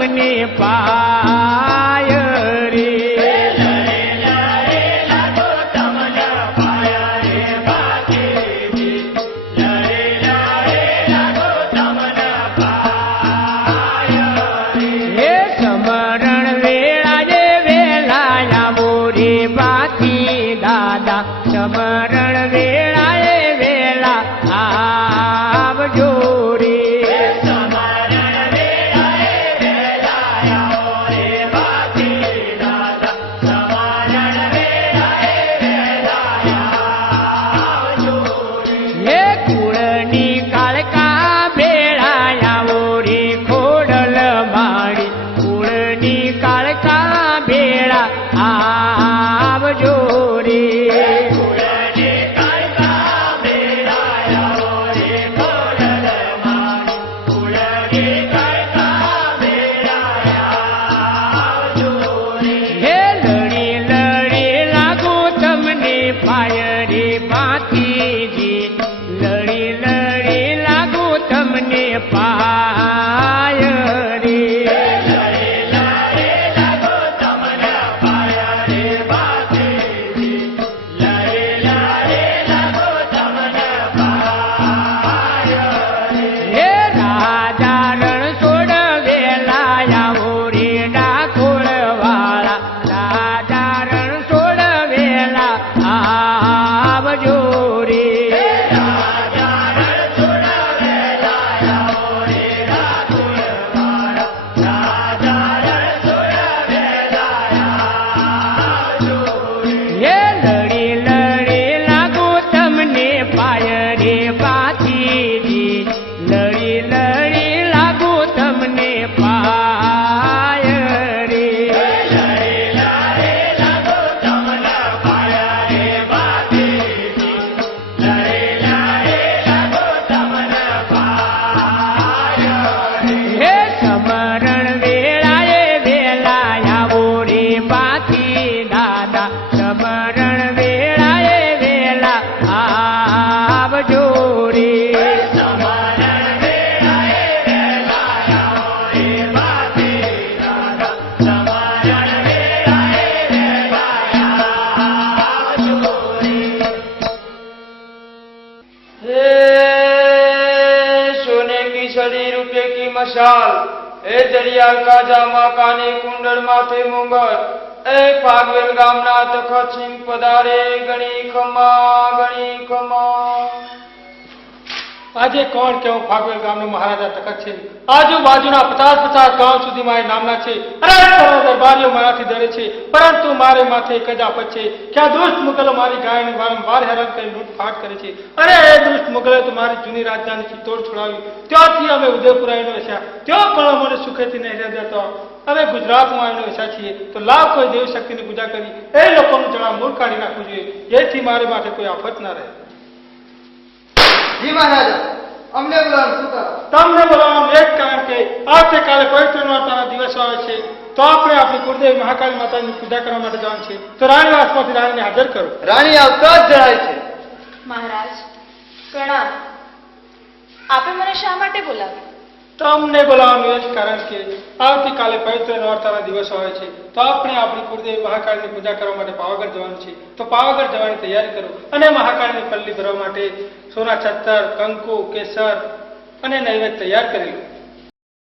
તમને પાય રે સમરણ વેળાએ વેલા આવજો રે સમરણ વેળાએ વેલા આવો રે બાકી દાદા સમરણ વેળાએ વેલા આવજો રે કુળની કાળકા ભેળા આવો રે ખોડલ માડી કુળની કાળકા ભેળા આવજો રે मशाल ए दरिया काजा माकाने कुंडल माथे मुंगर ए फागवेल गामना तखत सिंह पधारे गणी खमा આજે કોણ કેવું ફાગવેલ ગામનો મહારાજા તખત સિંહ આજુબાજુના 50 ગામ સુધી મારે નામના છે અરે દરબારીઓ મારાથી ડરે છે પરંતુ મારે માથે એક જ આફત છે કે આ દુષ્ટ મુગલો મારી ગાયને વારંવાર હેરાન કરી લૂંટફાટ કરે છે અરે એ દુષ્ટ મુગલે તો મારી જૂની રાજધાનીથી તોડ છોડાવી ત્યાંથી અમે ઉદયપુર આવીને વસ્યા ત્યાં પણ અમને સુખેથી નહીં રહેતા હતા હવે ગુજરાતમાં આવીને વસ્યા છીએ તો લાખ કોઈ દેવ શક્તિની પૂજા કરી એ લોકોનું જણા મૂળ કાઢી નાખવું જોઈએ જેથી મારે માટે કોઈ આફત ના રહે જી મહારાજા અમને બોલાવો તમને બોલાવવાનું એક કારણ કે આવતીકાલે પવિત્ર નોરતાના દિવસ આવે છે તો આપણે આપણી કુળદેવી મહાકાળી માતાની પૂજા કરવા માટે જવાનું છે તો રાણીવાસમાંથી રાણીને હાજર કરો રાણી આવતા જ જણાય છે મહારાજ પ્રણામ આપે મને શા માટે બોલાવ્યો તમને બોલાવવાનું એ જ કારણ કે આવતીકાલે પવિત્ર નોરતાના દિવસ આવે છે તો આપણે આપણી કુળદેવી મહાકાળીની પૂજા કરવા માટે પાવાગઢ જવાનું છે તો પાવાગઢ જવાની તૈયારી કરો અને મહાકાળીની પલ્લી ભરવા માટે સોના છત્તર કંકુ કેસર અને નૈવેદ્ય તૈયાર કરી લો